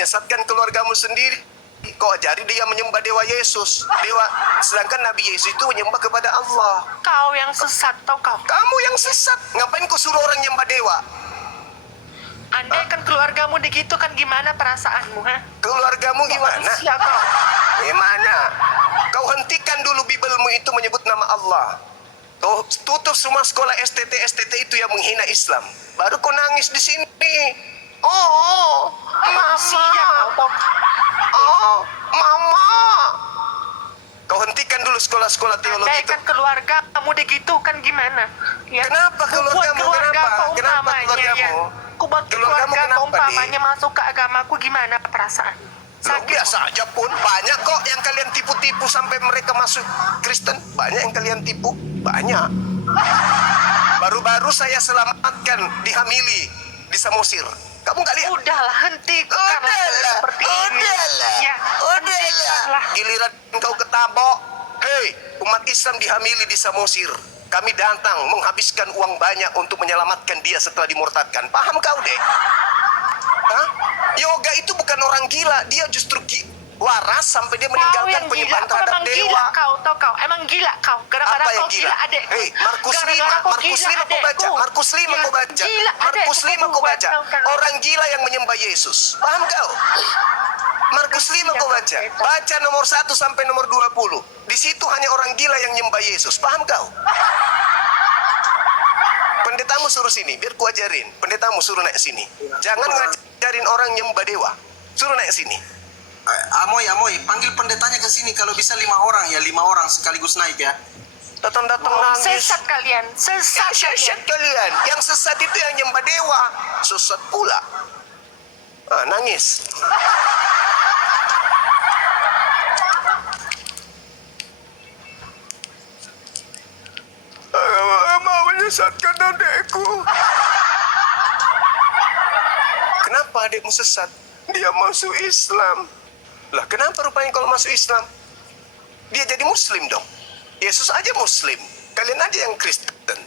menyesatkan keluargamu sendiri. Kau ajari dia menyembah Dewa Yesus. Sedangkan Nabi Yesus itu menyembah kepada Allah. Kau yang sesat tau kau. Kamu yang sesat. Ngapain kau suruh orang nyembah dewa? Andai kan keluargamu begitu kan gimana perasaanmu, ha? Keluargamu gimana? Manusia kau. Gimana? Kau hentikan dulu Bibelmu itu menyebut nama Allah. Kau tutup semua sekolah STT itu yang menghina Islam. Baru kau nangis di sini. Oh, Manusia mama. kau tau. Oh, mama. Kau hentikan dulu sekolah-sekolah teologi Andai itu. kan keluarga kamu begitu kan gimana? Ya. Kenapa keluargamu? Kenapa? Kenapa keluargamu? Ya. Kubuat Keluargamu keluarga kenapa, umpamanya masuk ke agamaku gimana perasaan? Loh, biasa aja pun. Banyak kok yang kalian tipu-tipu sampai mereka masuk Kristen. Banyak yang kalian tipu. Banyak. Baru-baru saya selamatkan di Hamili, di Samosir. Kamu nggak lihat? Udahlah, hentikanlah Udahlah, seperti ini. Ya, hentikanlah. Giliran kau ketabok. Hei, umat Islam di Hamili, di Samosir. Kami datang menghabiskan uang banyak untuk menyelamatkan dia setelah dimurtadkan. Paham kau deh? Hah? Yoga itu bukan orang gila. Dia justru waras sampai dia Kau meninggalkan yang gila, penyembahan kau terhadap emang dewa. gila kau, tau kau, emang gila kau. Gara-gara Apa yang kau gila? gila adek. Hei, Markus 5 kau baca. Markus 5 kau baca. Gila Markus 5 kau baca. Tau kau. Orang gila yang menyembah Yesus. Paham kau? Markus 5 kau baca. Baca nomor 1 sampai nomor 20. Di situ hanya orang gila yang menyembah Yesus. Paham kau? Pendetamu suruh sini, biar ku ajarin. Pendetamu suruh naik sini. Jangan ngajarin orang nyembah dewa. Suruh naik sini. Amoy, panggil pendetanya ke sini. Kalau bisa 5 orang ya, 5 orang sekaligus naik ya. Datang-datang nangis. Sesat kalian, sesat Sesat kalian. kalian. Yang sesat itu yang nyembah dewa. Sesat pula. Nangis. Mau menyesatkan adekku. Kenapa adekmu sesat? Dia masuk Islam. Lah kenapa rupanya kalau masuk Islam? Dia jadi Muslim dong. Yesus aja Muslim. Kalian aja yang Kristen.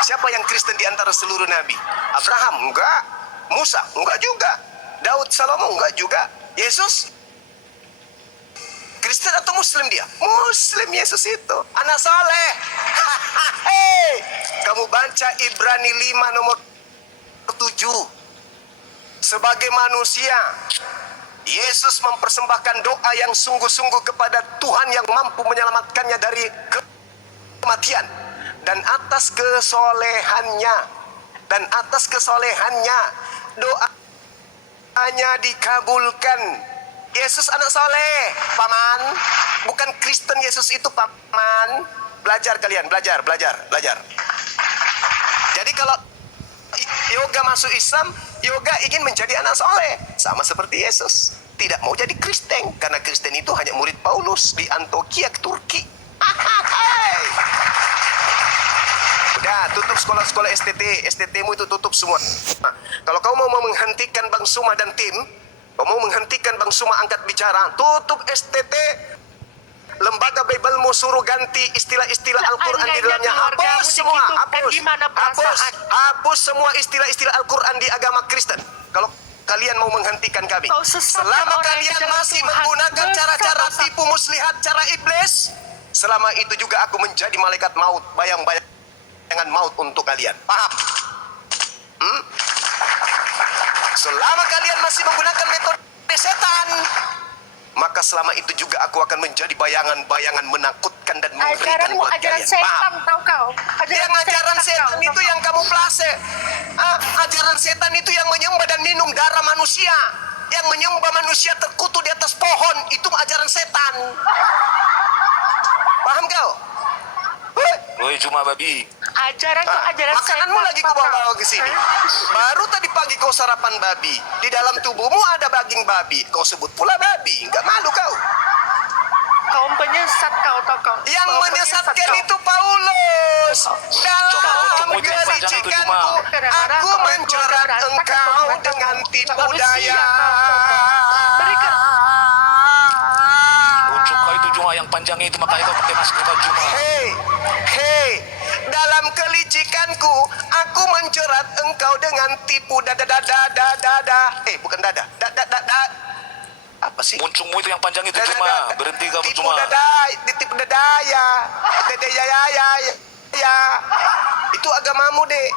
Siapa yang Kristen di antara seluruh nabi? Abraham? Enggak. Musa? Enggak juga. Daud, Salomo? Enggak juga. Yesus? Kristen atau Muslim dia? Muslim Yesus itu. Anak soleh. Hei, kamu baca Ibrani 5 nomor 7. Sebagai manusia, Yesus mempersembahkan doa yang sungguh-sungguh kepada Tuhan yang mampu menyelamatkannya dari kematian. Dan atas kesolehannya, doanya dikabulkan. Yesus anak soleh, paman. Bukan Kristen Yesus itu, paman. Belajar kalian, belajar. Jadi kalau yoga masuk Islam, yoga ingin menjadi anak soleh. Sama seperti Yesus. Tidak mau jadi Kristen. Karena Kristen itu hanya murid Paulus di Antioquia, Turki. Udah, tutup sekolah-sekolah STT-mu itu tutup semua. Nah, kalau kau mau menghentikan Bang Suma dan tim, kau mau menghentikan Bang Suma angkat bicara, tutup STT. Lembaga Bibelmu suruh ganti istilah-istilah Al-Quran di dalamnya. Hapus semua, hapus semua istilah-istilah Al-Quran di agama Kristen. Kalau kalian mau menghentikan kami, selama kalian masih menggunakan cara-cara tipu muslihat, cara iblis, selama itu juga aku menjadi malaikat maut, bayang-bayangan maut untuk kalian. Paham? Selama kalian masih menggunakan metode setan, maka selama itu juga aku akan menjadi bayangan-bayangan menakutkan dan mengerikan Ajaranmu buat ajaran kalian. setan tau kau. Yang ajaran setan itu yang kamu plase. Ajaran setan itu yang menyembah dan minum darah manusia. Yang menyembah manusia terkutuk di atas pohon. Itu ajaran setan. Paham kau? Woi cuma babi. Ajaran kau ajaran Makananmu lagi kau bawa ke sini. Baru tadi pagi kau sarapan babi. Di dalam tubuhmu ada daging babi. Kau sebut pula babi. Enggak malu kau? Kaum penyesat kau tau kau. Yang Kaum menyesatkan penyesat kau. itu Paulus. Coba Dalam potong jangan itu kelicikanku, cuma. aku menjerat engkau dengan tipu daya. Berikan. Ucuk kau itu cuma yang panjang panjang itu, makanya kau pakai masker kau cuma. Hei, dalam kelicikanku, aku menjerat engkau dengan tipu dada. Bukan dada. Apa sih? Muncungmu itu yang panjang itu cuma. Berhenti kamu tipu cuma. tipu dadaya. Ya. Itu agamamu, Dek.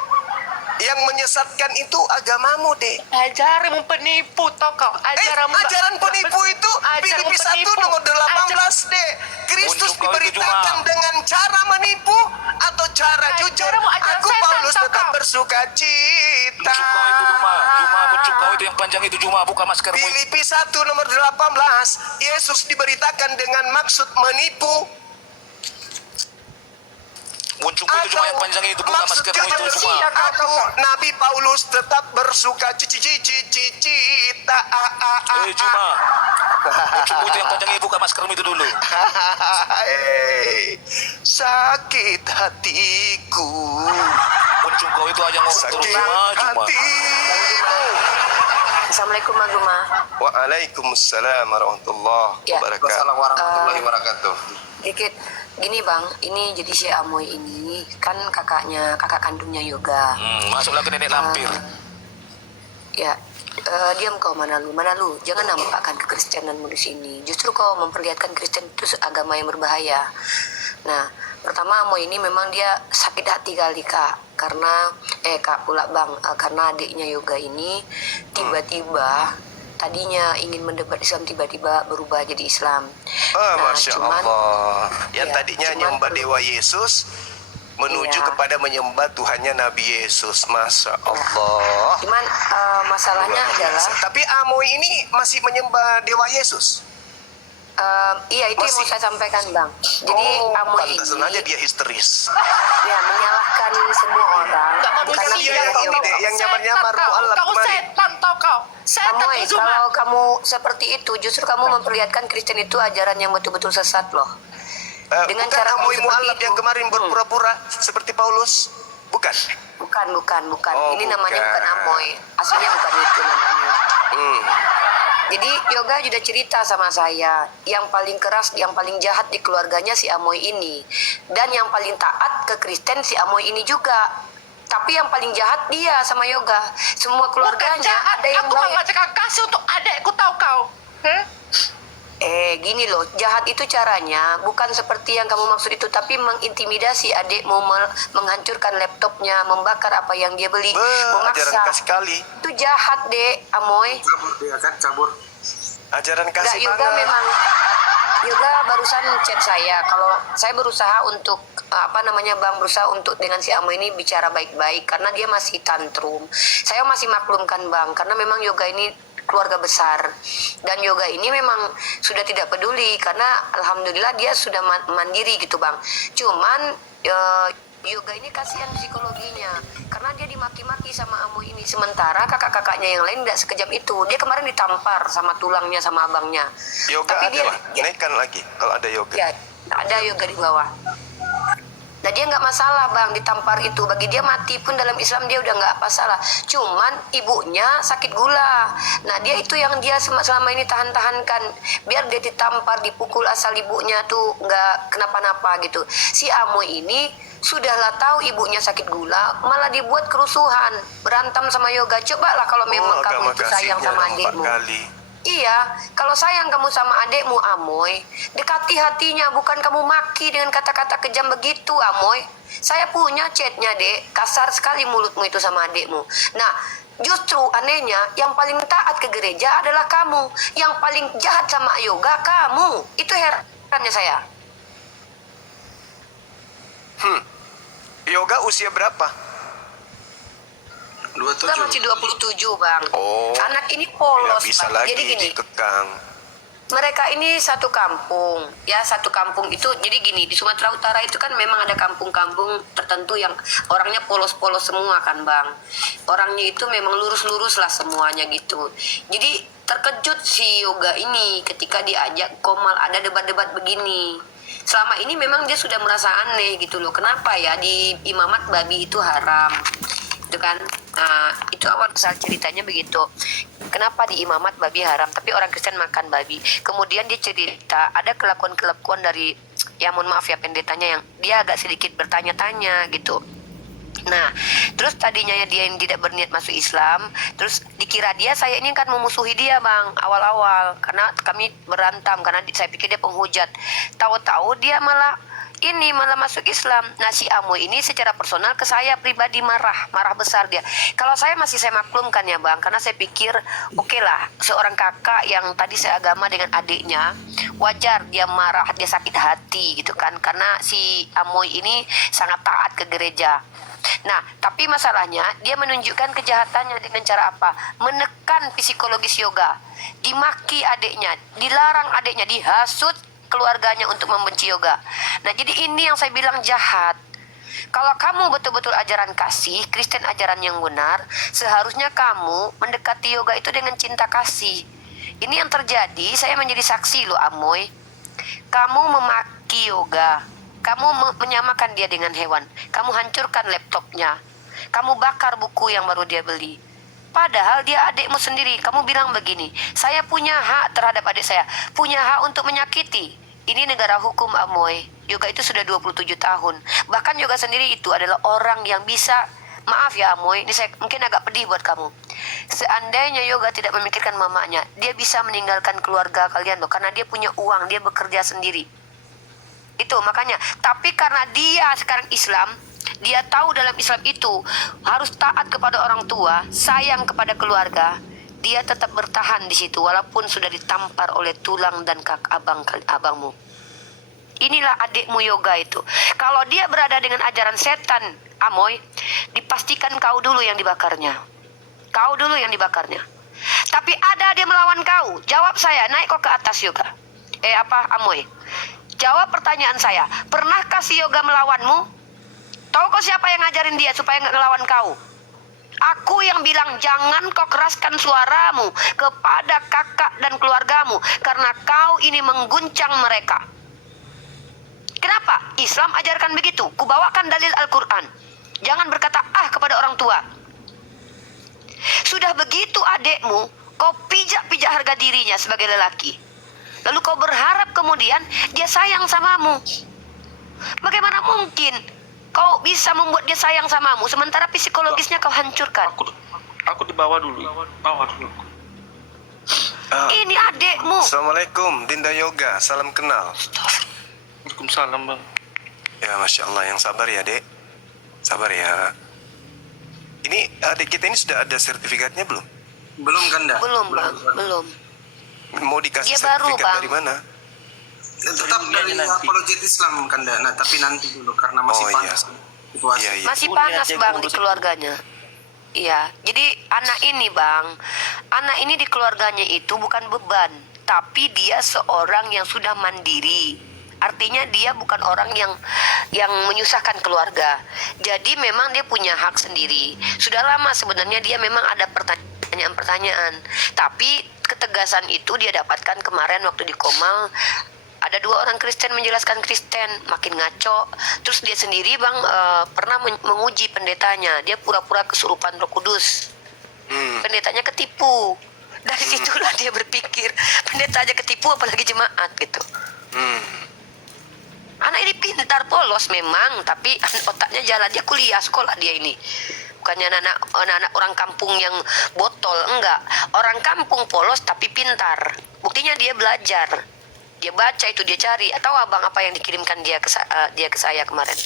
Yang menyesatkan itu agamamu, Dek. Ajaranmu penipu tau kau. Ajaran penipu itu Filipi 1 nomor 18, Dek. Kristus Muncul kau itu diberitakan cuma. dengan cara menipu atau cara jujur. Ajaranmu ajaran Aku setan, Paulus tau tetap kau. bersuka cita. Muncung kau itu cuma. Muncung kau itu yang panjang itu cuma. Buka maskermu. Filipi 1 nomor 18, Yesus diberitakan dengan maksud menipu. Muncungmu itu cuma yang panjang itu. Buka maskermu itu cuma. Aku Nabi Paulus tetap bersuka cita. Cuma. Muncungmu itu yang panjang itu. Buka maskermu itu dulu. Sakit hatiku. Muncung kau itu aja ngomong terus Sakit cuma. hati. Assalamualaikum Bang Guma. Waalaikumsalam warahmatullahi Ya. wabarakatuh. Wassalamualaikum warahmatullahi wabarakatuh. Dikit gini Bang, ini jadi si Amoy ini kan kakak kandungnya Yoga. Masuklah ke nenek lampir. Ya, diam kau mana lu, jangan nampakkan kekristenanmu di sini. Justru kau memperlihatkan Kristen itu agama yang berbahaya. Nah, pertama Amoy ini memang dia sakit hati kali Kak, karena Kak pula Bang, karena adiknya Yoga ini tiba-tiba tadinya ingin mendebat Islam tiba-tiba berubah jadi Islam. Masya Allah. Yang ya, tadinya cuman nyembah perlu- Dewa Yesus menuju Iya. kepada menyembah Tuhannya Nabi Yesus. Masya Allah. Cuman masalahnya adalah Tapi Amoy ini masih menyembah Dewa Yesus. iya itu yang mau Masih. saya sampaikan Bang. Jadi Amoy pantesan ini aja dia histeris. ya menyalahkan semua orang. Enggak Bukan manusia dia dia yang ini, Dek, yang nyamar-nyamar Setan kau. mu'alaf Kau kemarin. setan tau kau. Setan Amoy, tuh cuma. kalau kamu seperti itu, justru kamu memperlihatkan Kristen itu ajaran yang betul-betul sesat loh. Dengan Bukan cara Amoy seperti mu'alaf itu. yang kemarin berpura-pura seperti Paulus. Bukan. Bukan. Oh, Ini namanya bukan. bukan Amoy. Aslinya bukan itu namanya. Hmm. Jadi Yoga sudah cerita sama saya, yang paling keras, yang paling jahat di keluarganya si Amoy ini, dan yang paling taat ke Kristen si Amoy ini juga. Tapi yang paling jahat dia sama Yoga. Semua Bukan keluarganya jahat. ada yang Aku baik. mengajak kasih untuk adekku tau kau. Gini loh, jahat itu caranya bukan seperti yang kamu maksud itu, tapi mengintimidasi adikmu, menghancurkan laptopnya, membakar apa yang dia beli, Ajaran memaksa. kasih kali. Itu jahat dek, Amoy. Cabur dia kan, cabur. Ajaran Enggak, kasih Yoga banget. memang Yoga barusan chat saya kalau saya berusaha untuk Bang, berusaha untuk dengan si Amo ini bicara baik-baik karena dia masih tantrum. Saya masih maklumkan Bang karena memang Yoga ini keluarga besar dan Yoga ini memang sudah tidak peduli karena alhamdulillah dia sudah mandiri gitu Bang. Cuman Yoga ini kasihan psikologinya karena dia dimaki-maki sama Amo ini, sementara kakak-kakaknya yang lain tidak sekejam itu. Dia kemarin ditampar sama tulangnya sama abangnya. Yoga Tapi ada lah. Naikkan lagi kalau ada yoga. Ya, ada Yoga di bawah. Nah dia nggak masalah Bang ditampar itu, bagi dia mati pun dalam Islam dia udah nggak masalah. Cuman ibunya sakit gula. Nah dia itu yang dia selama ini tahan-tahankan biar dia ditampar, dipukul asal ibunya tuh nggak kenapa-napa gitu. Si Amo ini sudahlah tahu ibunya sakit gula, malah dibuat kerusuhan, berantem sama Yoga. Cobalah kalau memang kamu itu sayang sama adikmu. Iya, kalau sayang kamu sama adekmu Amoy, dekati hatinya, bukan kamu maki dengan kata-kata kejam begitu Amoy. Saya punya chatnya dek, kasar sekali mulutmu itu sama adekmu. Nah, justru anehnya yang paling taat ke gereja adalah kamu, yang paling jahat sama Yoga kamu. Itu herannya saya. Yoga usia berapa? 27. Yoga masih 27 Bang. Oh. Anak ini polos Tidak bisa Bang. lagi Jadi gini, dikekang. mereka ini satu kampung, ya satu kampung itu. Jadi gini, di Sumatera Utara itu kan memang ada kampung-kampung tertentu yang orangnya polos-polos semua kan Bang. Orangnya itu memang lurus-lurus lah semuanya gitu. Jadi terkejut si Yoga ini ketika diajak Komal ada debat-debat begini. Selama ini memang dia sudah merasa aneh gitu loh. Kenapa ya di imamat babi itu haram? Itu kan, nah itu awal asal ceritanya begitu. Kenapa di imamat babi haram tapi orang Kristen makan babi? Kemudian dia cerita ada kelakuan dari Ya mohon maaf ya pendetanya yang dia agak sedikit bertanya-tanya gitu. Nah, terus tadinya ya dia yang tidak berniat masuk Islam, terus dikira dia saya ini kan memusuhi dia bang awal-awal karena kami berantam karena saya pikir dia penghujat. Tahu-tahu dia malah masuk Islam. Nah si Amoy ini secara personal ke saya pribadi marah besar dia. Kalau saya masih saya maklumkan ya bang, karena saya pikir oke lah seorang kakak yang tadi seagama dengan adiknya, wajar dia marah, dia sakit hati gitu kan, karena si Amoy ini sangat taat ke gereja. Nah, tapi masalahnya dia menunjukkan kejahatannya dengan cara apa? Menekan psikologis Yoga. Dimaki adiknya, dilarang adiknya, dihasut keluarganya untuk membenci Yoga. Nah, jadi ini yang saya bilang jahat. Kalau kamu betul-betul ajaran kasih, Kristen ajaran yang benar, seharusnya kamu mendekati Yoga itu dengan cinta kasih. Ini yang terjadi, saya menjadi saksi loh Amoy. Kamu memaki Yoga. Kamu menyamakan dia dengan hewan. Kamu hancurkan laptopnya. Kamu bakar buku yang baru dia beli. Padahal dia adikmu sendiri. Kamu bilang begini, saya punya hak terhadap adik saya. Punya hak untuk menyakiti. Ini negara hukum Amoy. Yoga itu sudah 27 tahun. Bahkan Yoga sendiri itu adalah orang yang bisa, maaf ya Amoy, ini saya mungkin agak pedih buat kamu. Seandainya Yoga tidak memikirkan mamanya, dia bisa meninggalkan keluarga kalian loh. Karena dia punya uang, dia bekerja sendiri. Itu makanya, tapi karena dia sekarang Islam, dia tahu dalam Islam itu harus taat kepada orang tua, sayang kepada keluarga, dia tetap bertahan di situ walaupun sudah ditampar oleh tulang dan abangmu. Inilah adikmu Yoga itu. Kalau dia berada dengan ajaran setan, Amoy, dipastikan kau dulu yang dibakarnya. Kau dulu yang dibakarnya. Tapi ada dia melawan kau. Jawab saya, naik kau ke atas Yoga. Amoy? Jawab pertanyaan saya. Pernahkah si Yoga melawanmu? Tahu kau siapa yang ngajarin dia supaya nggak ngelawan kau? Aku yang bilang jangan kau keraskan suaramu kepada kakak dan keluargamu. Karena kau ini mengguncang mereka. Kenapa? Islam ajarkan begitu. Kubawakan dalil Al-Quran. Jangan berkata kepada orang tua. Sudah begitu adekmu, kau pijak-pijak harga dirinya sebagai lelaki. Lalu kau berharap kemudian dia sayang samamu. Bagaimana mungkin kau bisa membuat dia sayang samamu sementara psikologisnya kau hancurkan? Aku dibawa dulu. Bawa dulu. Ini adekmu. Assalamualaikum Dinda Yoga, salam kenal. Waalaikumsalam bang. Ya Masya Allah, yang sabar ya dek. Sabar ya. Ini adik kita ini sudah ada sertifikatnya belum? Belum Kanda. Belum bang, belum. Mau dikasih Dia baru, sertifikat Bang. dari mana? Tetap dari nanti. apologet Islam Kanda. Nah, tapi nanti dulu karena masih Oh, panas. Situasi. Iya. Masih Udah, panas dia bang ngurus di itu. keluarganya. Iya, jadi anak ini bang, anak ini di keluarganya itu bukan beban, tapi dia seorang yang sudah mandiri. Artinya dia bukan orang yang menyusahkan keluarga. Jadi memang dia punya hak sendiri. Sudah lama sebenarnya dia memang ada pertanyaan-pertanyaan. Tapi ketegasan itu dia dapatkan kemarin waktu di Komal. Ada 2 orang Kristen menjelaskan Kristen, makin ngaco. Terus dia sendiri bang pernah menguji pendetanya. Dia pura-pura kesurupan Roh Kudus. Pendetanya ketipu. Dari situlah dia berpikir pendeta aja ketipu apalagi jemaat gitu. Anak ini pintar polos memang, tapi otaknya jalan. Dia kuliah sekolah dia ini. Bukannya anak-anak orang kampung yang botol, enggak. Orang kampung polos tapi pintar. Buktinya dia belajar. Dia baca itu, dia cari. Atau abang apa yang dikirimkan dia ke saya kemarin.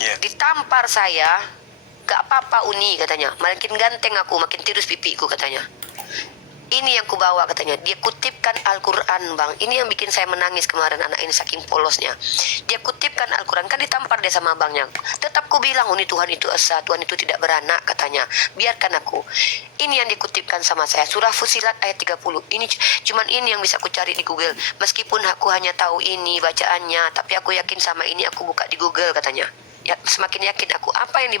Yeah. Ditampar saya, gak apa-apa Uni katanya. Makin ganteng aku, makin tirus pipiku katanya. Ini yang kubawa katanya. Dia kutipkan Al-Quran bang. Ini yang bikin saya menangis kemarin anak ini saking polosnya. Dia kutipkan Al-Quran. Kan ditampar dia sama abangnya. Tetap ku bilang ini Tuhan itu esa. Tuhan itu tidak beranak katanya. Biarkan aku. Ini yang dikutipkan sama saya. Surah Fusilat ayat 30. Ini cuman ini yang bisa ku cari di Google. Meskipun aku hanya tahu ini bacaannya. Tapi aku yakin sama ini aku buka di Google katanya. Ya, semakin yakin aku apa yang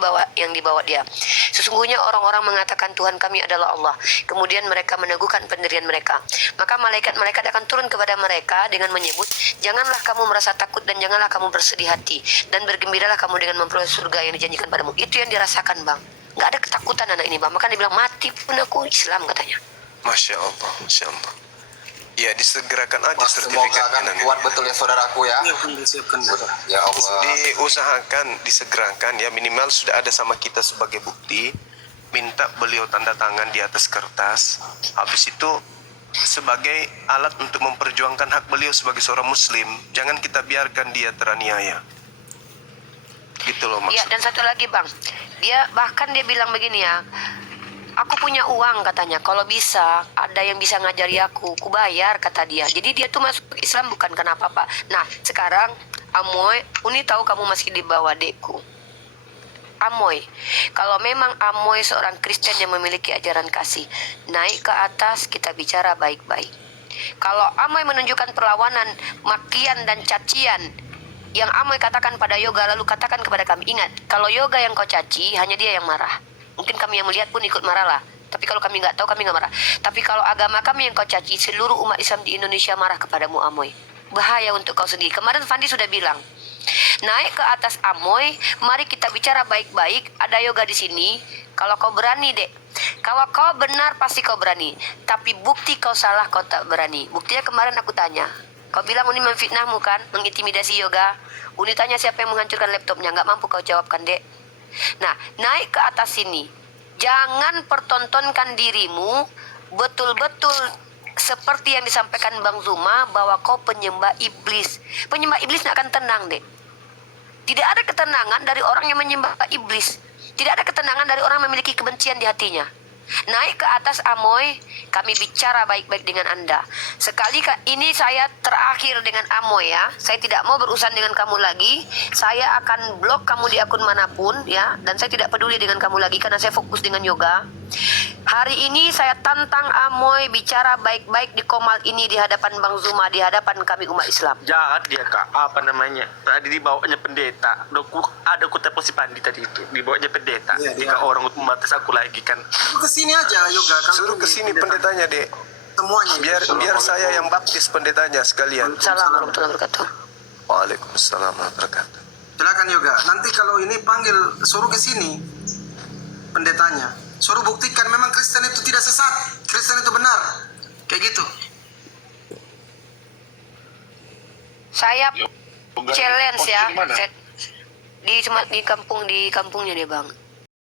dibawa dia. Sesungguhnya orang-orang mengatakan Tuhan kami adalah Allah. Kemudian mereka meneguhkan pendirian mereka. Maka malaikat-malaikat akan turun kepada mereka dengan menyebut, janganlah kamu merasa takut dan janganlah kamu bersedih hati. Dan bergembiralah kamu dengan memperoleh surga yang dijanjikan padamu. Itu yang dirasakan bang. Gak ada ketakutan anak ini bang. Maka dia bilang mati pun aku Islam katanya. Masya Allah, Masya Allah. Ya disegerakan aja Mas, semoga sertifikatnya akan nanti. kuat betul ya saudaraku ya. Iya, akan disiapkan. Ya Allah. Diusahakan disegerakan ya, minimal sudah ada sama kita sebagai bukti. Minta beliau tanda tangan di atas kertas. Habis itu sebagai alat untuk memperjuangkan hak beliau sebagai seorang muslim. Jangan kita biarkan dia teraniaya. Gitu loh Iya, maksud. dan satu lagi bang, dia bahkan dia bilang begini ya, aku punya uang katanya, kalau bisa ada yang bisa ngajari aku bayar kata dia. Jadi dia tuh masuk Islam bukan karena apa-apa. Nah sekarang Amoy, Uni tahu kamu masih di bawah adekku. Amoy, kalau memang Amoy seorang Kristen yang memiliki ajaran kasih, naik ke atas kita bicara baik-baik. Kalau Amoy menunjukkan perlawanan, makian dan cacian yang Amoy katakan pada Yoga, lalu katakan kepada kami, ingat, kalau Yoga yang kau caci, hanya dia yang marah. Mungkin kami yang melihat pun ikut marah lah. Tapi kalau kami nggak tahu, kami nggak marah. Tapi kalau agama kami yang kau caci, seluruh umat Islam di Indonesia marah kepadamu Amoy. Bahaya untuk kau sendiri. Kemarin Fandi sudah bilang, naik ke atas Amoy, mari kita bicara baik-baik. Ada Yoga di sini. Kalau kau berani, Dek. Kalau kau benar, pasti kau berani. Tapi bukti kau salah, kau tak berani. Buktinya kemarin aku tanya. Kau bilang Uni memfitnahmu kan, mengintimidasi Yoga. Uni tanya siapa yang menghancurkan laptopnya. Nggak mampu kau jawabkan, Dek. Nah, naik ke atas sini. Jangan pertontonkan dirimu betul-betul seperti yang disampaikan Bang Zuma bahwa kau penyembah iblis. Penyembah iblis tidak akan tenang, Dek. Tidak ada ketenangan dari orang yang menyembah iblis. Tidak ada ketenangan dari orang yang memiliki kebencian di hatinya. Naik ke atas Amoy, kami bicara baik-baik dengan Anda. Sekali ini saya terakhir dengan Amoy ya. Saya tidak mau berurusan dengan kamu lagi. Saya akan blok kamu di akun manapun ya. Dan saya tidak peduli dengan kamu lagi karena saya fokus dengan Yoga. Hari ini saya tantang Amoy bicara baik-baik di Komal ini di hadapan Bang Zuma, di hadapan kami umat Islam. Jahat dia kak, apa namanya, tadi dibawanya pendeta. Ada ku telepon si Pandi tadi itu, dibawanya pendeta. Iya, Jika iya. orang untuk membatas aku lagi kan. Ke sini aja Yoga. Kalau Suruh ke sini pendetanya, Dek. semuanya. Biar saya yang baptis pendetanya sekalian. Assalamualaikum warahmatullahi wabarakatuh. Waalaikumsalam warahmatullahi wabarakatuh. Silakan Yoga. Nanti kalau ini panggil, suruh ke sini pendetanya. Suruh buktikan memang Kristen itu tidak sesat. Kristen itu benar. Kayak gitu. Saya challenge ya. Di mana? Di kampungnya deh Bang.